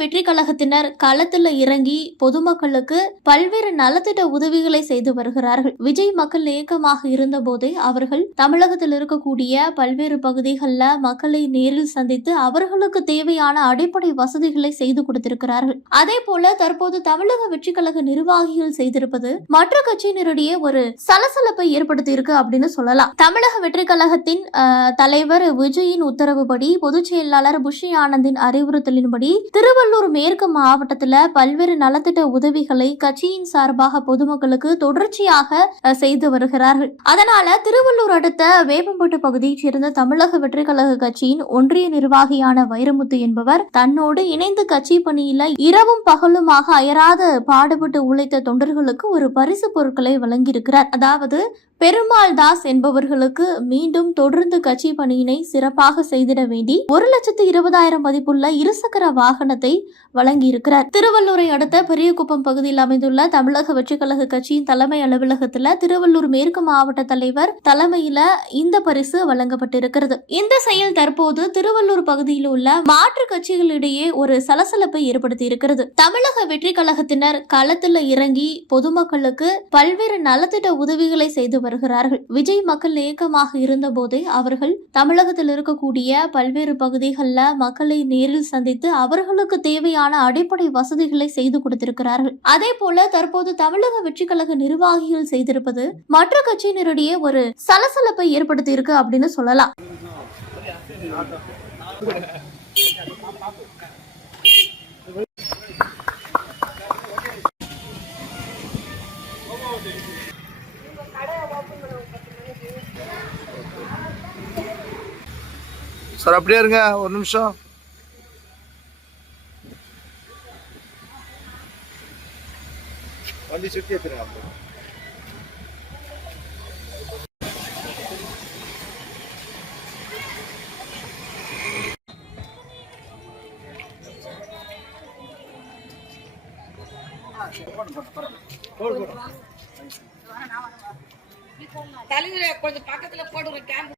வெற்றி கழகத்தினர் களத்துல இறங்கி பொதுமக்களுக்கு பல்வேறு நலத்திட்ட உதவிகளை செய்து வருகிறார்கள். விஜய் மக்கள் இயக்கமாக இருந்தபோதே அவர்கள் தமிழகத்தில் இருக்கக்கூடிய பல்வேறு பகுதிகளில் மக்களை நேரில் சந்தித்து அவர்களுக்கு தேவையான அடிப்படை வசதிகளை செய்து கொடுத்திருக்கிறார்கள். அதே போல தற்போது தமிழக வெற்றி கழக நிர்வாகிகள் செய்திருப்பது மற்ற கட்சியினரிடையே ஒரு சலசலப்பை ஏற்படுத்தி இருக்கு அப்படின்னு சொல்லலாம். தமிழக வெற்றி கழகத்தின் தலைவர் விஜயின் உத்தரவுப்படி பொதுச் செயலாளர் புஷி ஆனந்தின் அறிவுறுத்தலின்படி திருவள்ளூர் மேற்கு மாவட்டத்தில் பல்வேறு நலத்திட்ட உதவிகளை கட்சியின் சார்பாக பொதுமக்களுக்கு தொடர்ச்சியாக செய்து வருகிறார்கள். அதனால திருவள்ளூர் அடுத்த வேப்பம்பட்டு பகுதியைச் சேர்ந்த தமிழக வெற்றி கழக கட்சியின் ஒன்றிய நிர்வாகியான வைரமுத்து என்பவர் தன்னோடு இணைந்து கட்சி பணியில இரவும் பகலுமாக அயராத பாடுபட்டு உழைத்த தொண்டர்களுக்கு ஒரு பரிசு பொருட்களை வழங்கியிருக்கிறார். அதாவது பெருமாள் தாஸ் என்பவர்களுக்கு மீண்டும் தொடர்ந்து கட்சி பணியினை சிறப்பாக செய்திட வேண்டி ஒரு லட்சத்து இருபதாயிரம் மதிப்புள்ள இருசக்கர வாகனத்தை வழங்கியிருக்கிறார். திருவள்ளூரை அடுத்த பெரியகுப்பம் பகுதியில் அமைந்துள்ள தமிழக வெற்றிக்கழக கட்சியின் தலைமை அலுவலகத்துல திருவள்ளூர் மேற்கு மாவட்ட தலைவர் தலைமையில இந்த பரிசு வழங்கப்பட்டிருக்கிறது. இந்த செயல் தற்போது திருவள்ளூர் பகுதியில் உள்ள மாற்று கட்சிகளிடையே ஒரு சலசலப்பை ஏற்படுத்தி இருக்கிறது தமிழக வெற்றி கழகத்தினர் களத்துல இறங்கி பொதுமக்களுக்கு பல்வேறு நலத்திட்ட உதவிகளை செய்து வருகிறார்கள். விஜய் மக்கள் இயக்கமாக இருந்தபோதே அவர்கள் தமிழகத்தில் இருக்கக்கூடிய பல்வேறு பகுதிகளில் மக்களை நேரில் சந்தித்து அவர்களுக்கு தேவையான அடிப்படை வசதிகளை செய்து கொடுத்திருக்கிறார்கள். அதே போல தற்போது தமிழக வெற்றி கழக நிர்வாகிகள் செய்திருப்பது மற்ற கட்சியினரிடையே ஒரு சலசலப்பை ஏற்படுத்தி இருக்கு அப்படின்னு சொல்லலாம். சார் அப்படியே இருங்க ஒரு நிமிஷம். வண்டி சுற்றி எடுத்துருங்க தலைவர் கொஞ்சம் பக்கத்துல போடுங்க கேம்ப்